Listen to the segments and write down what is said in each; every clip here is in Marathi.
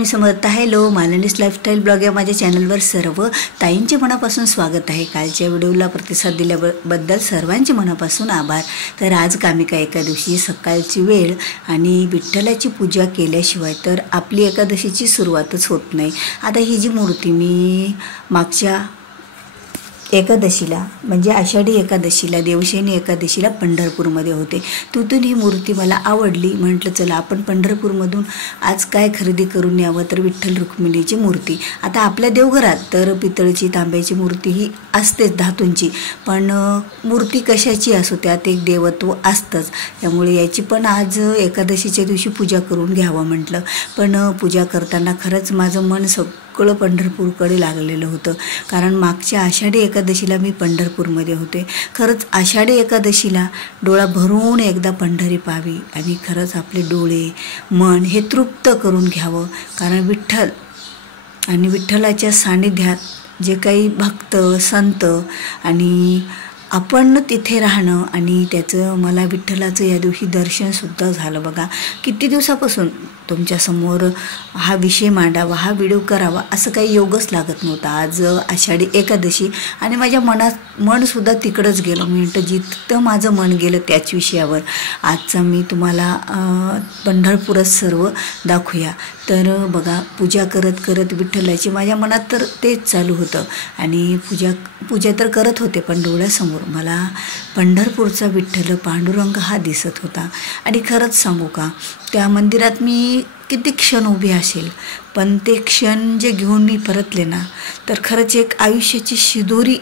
मी समर्थ. हॅलो, मालनीस लाईफस्टाईल ब्लॉग या माझ्या चॅनलवर सर्व ताईंचे मनापासून स्वागत आहे. कालच्या व्हिडिओला प्रतिसाद दिल्याबद्दल सर्वांचे मनापासून आभार. तर आज कामिका एकादशी सकाळची वेळ आणि विठ्ठलाची पूजा केल्याशिवाय तर आपली एकादशीची सुरुवातच होत नाही. आता ही जी मूर्ती मी मागच्या एकादशीला म्हणजे आषाढी एकादशीला देवशयनी एकादशीला पंढरपूरमध्ये होते. तिथून ही मूर्ती मला आवडली. म्हटलं चला आपण पंढरपूरमधून आज काय खरेदी करून यावं. तर विठ्ठल रुक्मिणीची मूर्ती. आता आपल्या देवघरात तर पितळची तांब्याची मूर्ती ही असतेच धातूंची, पण मूर्ती कशाची असो त्यात एक देवत्व असतंच. त्यामुळे याची पण आज एकादशीच्या दिवशी पूजा करून घ्यावं म्हटलं. पण पूजा करताना खरंच माझं मन सगळं पंढरपूरकडे लागलेलं होतं. कारण मागच्या आषाढी एकादशीला मी पंढरपूरमध्ये होते. खरंच आषाढी एकादशीला डोळा भरून एकदा पंढरी पाहावी आणि खरंच आपले डोळे मन हे तृप्त करून घ्यावं. कारण विठ्ठल आणि विठ्ठलाच्या सानिध्यात जे काही भक्त संत आणि आपण तिथे राहणं आणि त्याचं मला विठ्ठलाचं या दिवशी दर्शनसुद्धा झालं. बघा, किती दिवसापासून तुमच्यासमोर हा विषय मांडावा, हा व्हिडिओ करावा असं काही योगच लागत नव्हता. आज आषाढी एकादशी आणि माझ्या मनसुद्धा तिकडंच गेलं. मी म्हटलं जिथं माझं मन गेलं त्याच विषयावर आजचा मी तुम्हाला पंढरपूरच सर्व दाखवूया. तर बघा, पूजा करत करत विठ्ठलाची माझ्या मनात तर तेच चालू होतं आणि पूजा तर करत होते, पण डोळ्यासमोर मला पंढरपूरचा विठ्ठल पांडुरंग हा दिसत होता. आणि खरंच सांगू का, त्या मंदिरात मी किती क्षण उभी असेल, पण ते क्षण जे घेऊन मी परतले ना, तर खरंच एक आयुष्याची शिदोरी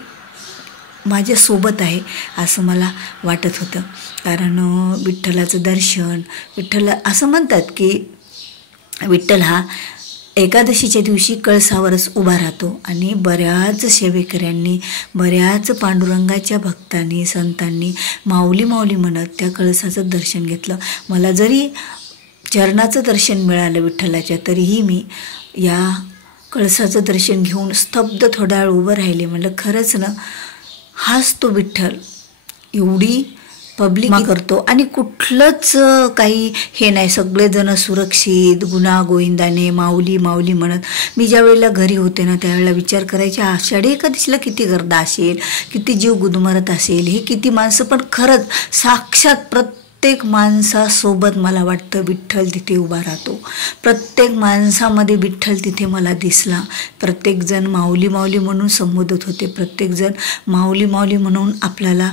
माझ्यासोबत आहे असं मला वाटत होतं. कारण विठ्ठलाचं दर्शन, विठ्ठल असं म्हणतात की विठ्ठल हा एकादशीच्या दिवशी कळसावरच उभा राहतो आणि बऱ्याच सेवेकऱ्यांनी, बऱ्याच पांडुरंगाच्या भक्तांनी, संतांनी माऊली माऊली म्हणत त्या कळसाचं दर्शन घेतलं. मला जरी चरणाचं दर्शन मिळालं विठ्ठलाच्या, तरीही मी या कळसाचं दर्शन घेऊन स्तब्ध थोडा वेळ उभं राहिले. म्हणलं खरंच ना, हाच तो विठ्ठल एवढी पब्लिक करतो आणि कुठलंच काही हे नाही. सगळेजण सुरक्षित गुणागोविंदाने माऊली माऊली म्हणत. मी ज्या वेळेला घरी होते ना, त्यावेळेला विचार करायचे आषाढी एकादशीला किती गर्दी असेल, किती जीव गुदमरत असेल, हे किती माणसं. पण खरंच साक्षात प्रत्येक माणसासोबत मला वाटतं विठ्ठल तिथे उभा राहतो. प्रत्येक माणसामध्ये विठ्ठल तिथे मला दिसला. प्रत्येकजण माऊली माऊली म्हणून संबोधत होते. प्रत्येकजण माऊली माऊली म्हणून आपल्याला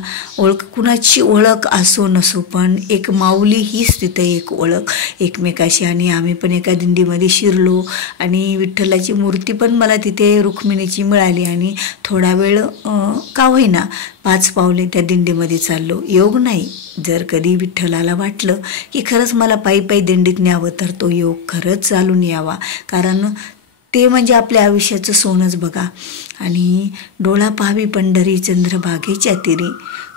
कुणाची ओळख असो नसो, पण एक माऊली हीच तिथे एक ओळख एकमेकाशी. आणि आम्ही पण एका दिंडीमध्ये शिरलो आणि विठ्ठलाची मूर्ती पण मला तिथे रुक्मिणीची मिळाली. आणि थोडा वेळ का होईना 5 पावले त्या दिंडीमध्ये चाललो. योग नाही, जर कधी विठ्ठलाला वाटलं की खरंच मला पायी पायी दिंडीत न्यावं, तर तो योग खरंच चालून यावा. कारण ते म्हणजे आपल्या आयुष्याचं सोनंच. बघा, आणि डोळा पाहावी पंढरी चंद्रभागेच्या तीरी.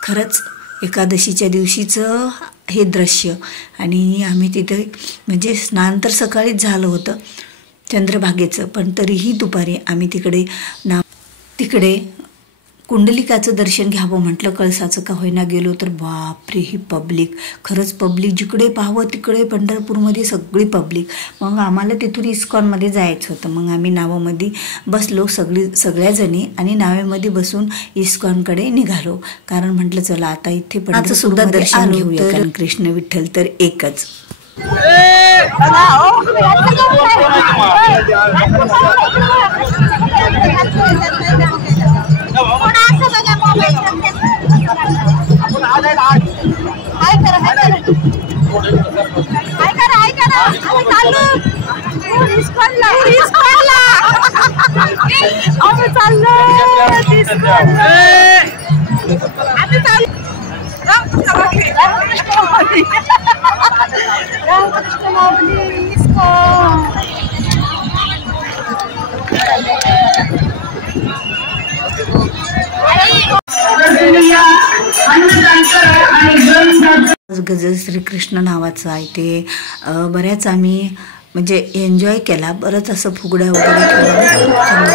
खरंच एकादशीच्या दिवशीचं हे दृश्य. आणि आम्ही तिथे म्हणजे स्नान तर सकाळीच झालं होतं चंद्रभागेचं, पण तरीही दुपारी आम्ही तिकडे कुंडलिकाचं दर्शन घ्यावं म्हटलं. कळसाचं का होईना गेलो, तर बापरे ही पब्लिक, खरंच पब्लिक. जिकडे पाहावं तिकडे पंढरपूरमध्ये सगळी पब्लिक. मग आम्हाला तिथून इस्कॉनमध्ये जायचं होतं. मग आम्ही नावामध्ये बसलो सगळ्याजणी आणि नावेमध्ये बसून इस्कॉनकडे निघालो. कारण म्हटलं चला आता इथे पण सुद्धा दर्शन घेऊया, कारण कृष्ण विठ्ठल तर एकच. गजर श्रीकृष्ण नावाचं आहे ते. बऱ्याच आम्ही म्हणजे एन्जॉय केला. बरंच असं फुगड्या वगैरे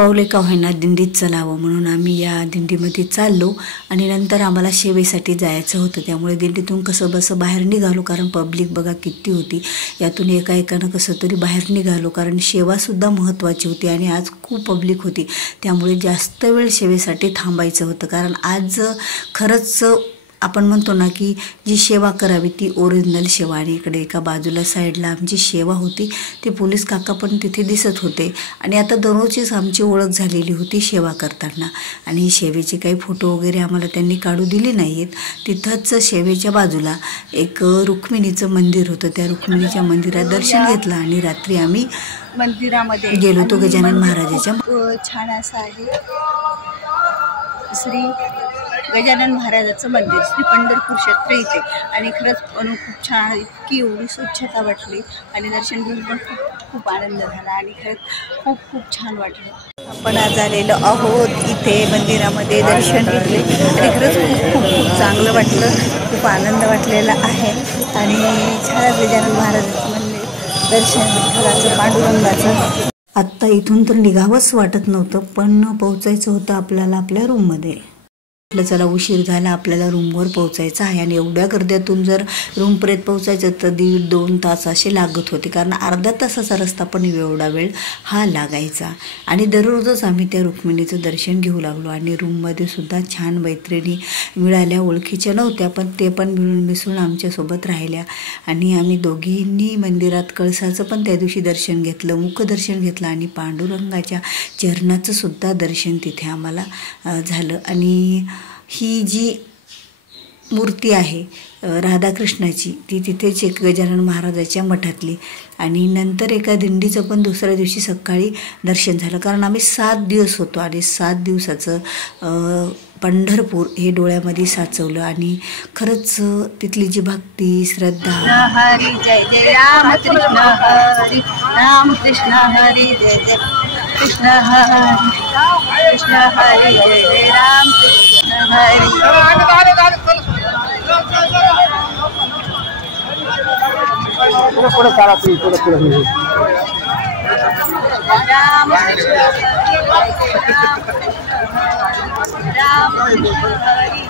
पावले का होईना दिंडीत चलावं म्हणून आम्ही या दिंडीमध्ये चाललो आणि नंतर आम्हाला सेवेसाठी जायचं होतं. त्यामुळे दिंडीतून कसं बसं बाहेर निघालो, कारण पब्लिक बघा किती होती. यातून एकाएकानं कसं तरी बाहेर निघालो, कारण सेवासुद्धा महत्त्वाची होती आणि आज खूप पब्लिक होती. त्यामुळे जास्त वेळ सेवेसाठी थांबायचं होतं, कारण आज खरंच आपण म्हणतो ना की जी सेवा करावी ती ओरिजिनल सेवा. आणि इकडे एका बाजूला साईडला आमची सेवा होती, ते पोलीस काका पण तिथे दिसत होते आणि आता दररोजचीच आमची ओळख झालेली होती सेवा करताना. आणि सेवेचे काही फोटो वगैरे आम्हाला त्यांनी काढू दिले नाही आहेत. तिथंच सेवेच्या बाजूला एक रुक्मिणीचं मंदिर होतं, त्या रुक्मिणीच्या मंदिरात दर्शन घेतलं आणि रात्री आम्ही मंदिरामध्ये गेलो होतो गजानन महाराजाच्या. छान असं आहे श्री गजानन महाराजाचं मंदिर, श्री पंढरपूर क्षेत्र इथे. आणि खरंच खूप छान, इतकी एवढी स्वच्छता वाटली आणि दर्शन घेऊन पण खूप आनंद झाला आणि खरंच खूप छान वाटलं. आपण आज आलेलो आहोत इथे मंदिरामध्ये दर्शन घेतले आणि खरंच खूप चांगलं वाटलं, खूप आनंद वाटलेला आहे. आणि छान गजानन महाराजाचं मंदिर दर्शन विठ्ठलाचं पांडुरंगाचं. आत्ता इथून तर निघावंच वाटत नव्हतं, पण पोहोचायचं होतं आपल्याला आपल्या रूममध्ये. चला उशीर झाला, आपल्याला रूमवर पोहोचायचं आहे आणि एवढ्या गर्दीतून जर रूमपर्यंत पोहोचायचं तर 1.5-2 तास असे लागत होते, कारण अर्धा तासाचा रस्ता पण एवढा वेळ हा लागायचा. आणि दररोजच आम्ही त्या रुक्मिणीचं दर्शन घेऊ लागलो आणि रूममध्ये सुद्धा छान मैत्रिणी मिळाल्या, ओळखीच्या नव्हत्या पण ते पण मिळून मिसळून आमच्यासोबत राहिल्या. आणि आम्ही दोघींनी मंदिरात कळसाचं पण त्या दिवशी दर्शन घेतलं, मुखदर्शन घेतलं आणि पांडुरंगाच्या चरणाचं सुद्धा दर्शन तिथे आम्हाला झालं. आणि ही जी मूर्ती आहे राधाकृष्णाची ती तिथेच एक गजानन महाराजाच्या मठातली. आणि नंतर एका दिंडीचं पण दुसऱ्या दिवशी सकाळी दर्शन झालं, कारण आम्ही 7 दिवस होतो आणि 7 दिवसाचं पंढरपूर हे डोळ्यामध्ये साचवलं. आणि खरंच तिथली जी भक्ती, श्रद्धा. हरी जय जय राम कृष्ण हरी राम कृष्ण हरी जय जय कृष्ण हरी कृष्ण हरी जय जय राम कृष्ण हरी. पुढे करा तुम्ही, पुढे राम कृष्ण राम हरी जय जय राम कृष्ण हरी.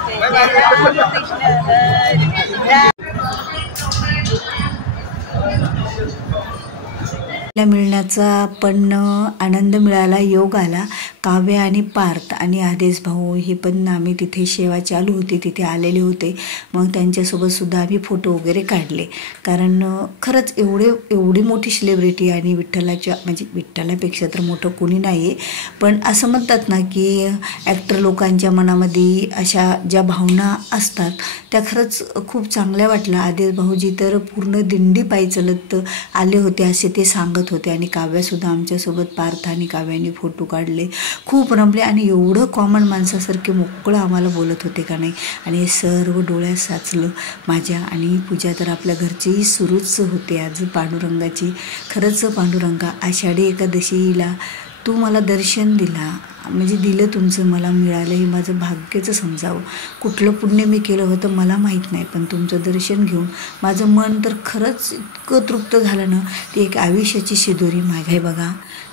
मिळण्याचा पण आनंद मिळाला, योग आला. काव्य आणि पार्थ आणि आदेश भाऊ हे पण आम्ही तिथे सेवा चालू होती तिथे आलेले होते. मग त्यांच्यासोबत सुद्धा आम्ही फोटो वगैरे काढले, कारण खरंच एवढी मोठी सेलिब्रिटी आणि विठ्ठलाच्या म्हणजे विठ्ठलापेक्षा तर मोठं कोणी नाही आहे, पण असं म्हणतात ना की ॲक्टर लोकांच्या मनामध्ये अशा ज्या भावना असतात त्या खरंच खूप चांगल्या वाटल्या. आदेश भाऊजी तर पूर्ण दिंडी पायी चलत आले होते असे ते सांगत होते. आणि काव्यासुद्धा आमच्यासोबत पार्थ आणि काव्याने फोटो काढले, खूप रमले आणि एवढं कॉमन माणसासारखे मोकळं आम्हाला बोलत होते का नाही. आणि हे सर्व डोळ्यात साचलं माझ्या. आणि पूजा तर आपल्या घरचीही सुरूच होते आज पांडुरंगाची. खरंच पांडुरंगा, आषाढी एकादशीला तू मला दर्शन म्हणजे दिलं तुमचं, मला मिळालं हे माझं भाग्यचं समजावं. कुठलं पुण्य मी केलं होतं मला माहीत नाही, पण तुमचं दर्शन घेऊन माझं मन तर खरंच इतकं तृप्त झालं ना, ती एक आयुष्याची शिदोरी माझ्या. हे बघा,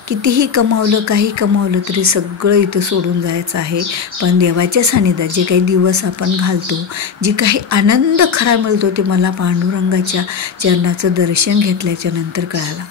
कितीही कमावलं काही कमावलं तरी सगळं इथं सोडून जायचं आहे, पण देवाच्या सानिध्यात जे काही दिवस आपण घालतो, जी काही आनंद खरा मिळतो ते मला पांडुरंगाच्या चरणाचं दर्शन घेतल्याच्या नंतर कळालं.